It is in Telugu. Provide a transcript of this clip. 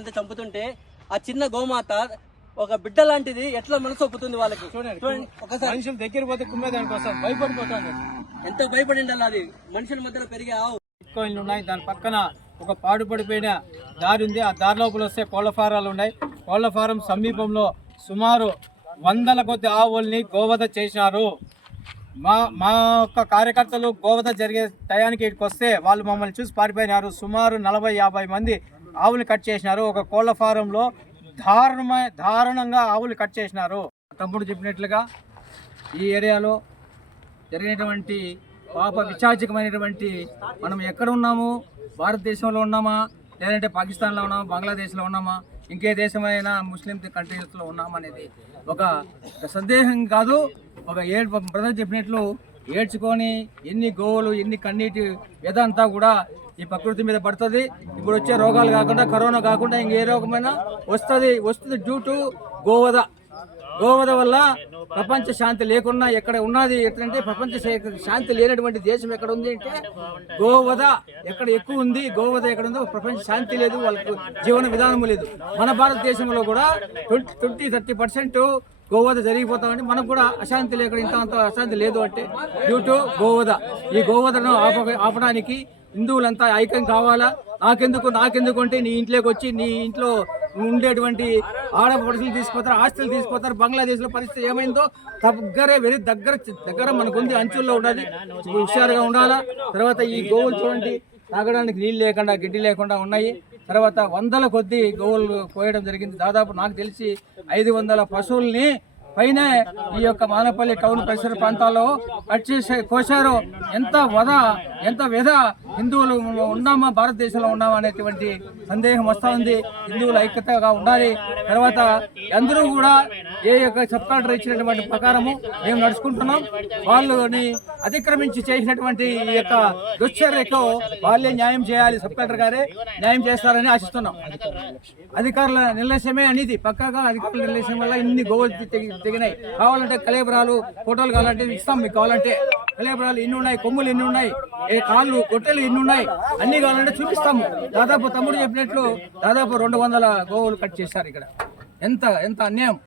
గోవులంతా చంపుతుంటే ఆ చిన్న గోమాత ఒక బిడ్డ లాంటిది ఎట్లా మనసు ఒప్పుతుంది వాళ్ళకి? చూడండి ఒకసారి మనుషులు దగ్గర పోతే కుమ్మే దానికోసం భయపడిపోతాను. ఎంత భయపడి ఉండాలి అది. మనుషుల మధ్యలో పెరిగే ఆవు. బిట్కాయిన్లు ఉన్నాయి, దాని పక్కన ఒక పాడుపడిపోయిన దారి ఉంది. ఆ దారి లోపల వస్తే కోళ్ల ఫారాలు ఉన్నాయి. కోళ్ల ఫారం సమీపంలో సుమారు 100ల కొద్ది ఆవుల్ని గోవధ చేసినారు. మా యొక్క కార్యకర్తలు గోవధ జరిగే టయానికి ఇక్కడికి వస్తే వాళ్ళు మమ్మల్ని చూసి పారిపోయినారు. సుమారు 40-50 మంది ఆవులు కట్ చేసినారు. ఒక కోళ్ల ఫారంలో దారుణంగా ఆవులు కట్ చేసినారు. తమ్ముడు చెప్పినట్లుగా ఈ ఏరియాలో జరిగినటువంటి పాప విచాచకమైనటువంటి, మనం ఎక్కడ ఉన్నాము, భారతదేశంలో ఉన్నామా లేదంటే పాకిస్తాన్లో ఉన్నామా, బంగ్లాదేశ్లో ఉన్నామా, ఇంకే దేశమైనా ముస్లిం కంట్రీస్లో ఉన్నామనేది ఒక సందేహం కాదు. ఒక బ్రదర్ చెప్పినట్లు ఏడ్చుకొని ఎన్ని గోవులు ఎన్ని కన్నీటి వ్యధ అంతా కూడా ఈ ప్రకృతి మీద పడుతుంది. ఇప్పుడు వచ్చే రోగాలు కాకుండా, కరోనా కాకుండా ఇంకే రోగమైన వస్తుంది డ్యూ టు గోవధ వల్ల ప్రపంచ శాంతి లేకున్నా ఎక్కడ ఉన్నది ఎక్కడంటే ప్రపంచ శాంతి లేనటువంటి దేశం ఎక్కడ ఉంది అంటే గోవధ ఎక్కడ ఎక్కువ ఉంది. గోవధ ఎక్కడ ఉందో ప్రపంచ శాంతి లేదు, వాళ్ళకు జీవన విధానం లేదు. మన భారతదేశంలో కూడా 20-30% గోవధ జరిగిపోతామంటే మనకు కూడా అశాంతి లేక ఇంత అశాంతి లేదు అంటే డ్యూ టు గోవధ. ఈ గోవధను ఆపడానికి హిందువులంతా ఐక్యం కావాలా. నాకెందుకు అంటే నీ ఇంట్లోకి వచ్చి నీ ఇంట్లో ఉండేటువంటి ఆడపడుచులు తీసుకుపోతారు, ఆస్తులు తీసుకుపోతారు. బంగ్లాదేశ్లో పరిస్థితి ఏమైందో దగ్గర మనకుంది, అంచుల్లో ఉండాలి, హుషారుగా ఉండాలా. తర్వాత ఈ గోవులు చూడండి, తాగడానికి నీళ్ళు లేకుండా గడ్డి లేకుండా ఉన్నాయి. తర్వాత 100ల కొద్దీ గోవులు కోయడం జరిగింది. దాదాపు నాకు తెలిసి 500 పశువుల్ని పైన ఈ యొక్క మానపల్లి టౌన్ పరిసర ప్రాంతాల్లో కోశారు. ఎంత వ్యధ. హిందువులు ఉన్నామా, భారతదేశంలో ఉన్నామా అనేటువంటి సందేహం వస్తూ ఉంది. హిందువులు ఐక్యతగా ఉండాలి. తర్వాత అందరూ కూడా ఏ యొక్క సబ్ కలెక్టర్ ఇచ్చినటువంటి ప్రకారము మేము నడుచుకుంటున్నాం. వాళ్ళని అతిక్రమించి చేసినటువంటి ఈ యొక్క దుశ్చర్యకు వాళ్ళే న్యాయం చేయాలి. సబ్ కలెక్టర్ గారే న్యాయం చేస్తారని ఆశిస్తున్నాం. అధికారుల నిర్లక్ష్యమే అనేది పక్కాగా అధికారుల నిర్లక్ష్యం వల్ల ఇన్ని గోవులు తెగినాయి. కావాలంటే కలేబరాలు ఫోటోలు కావాలంటే ఇస్తాం మీకు. కావాలంటే కలేబరాలు ఎన్ని ఉన్నాయి, కొమ్ములు ఎన్ని ఉన్నాయి, కాళ్ళు గొట్టెలు ఎన్ని ఉన్నాయి, అన్ని కావాలంటే చూపిస్తాము. దాదాపు తమ్ముడు చెప్పినట్లు దాదాపు 200 గోవులు కట్ చేశారు ఇక్కడ. ఎంత అన్యాయం.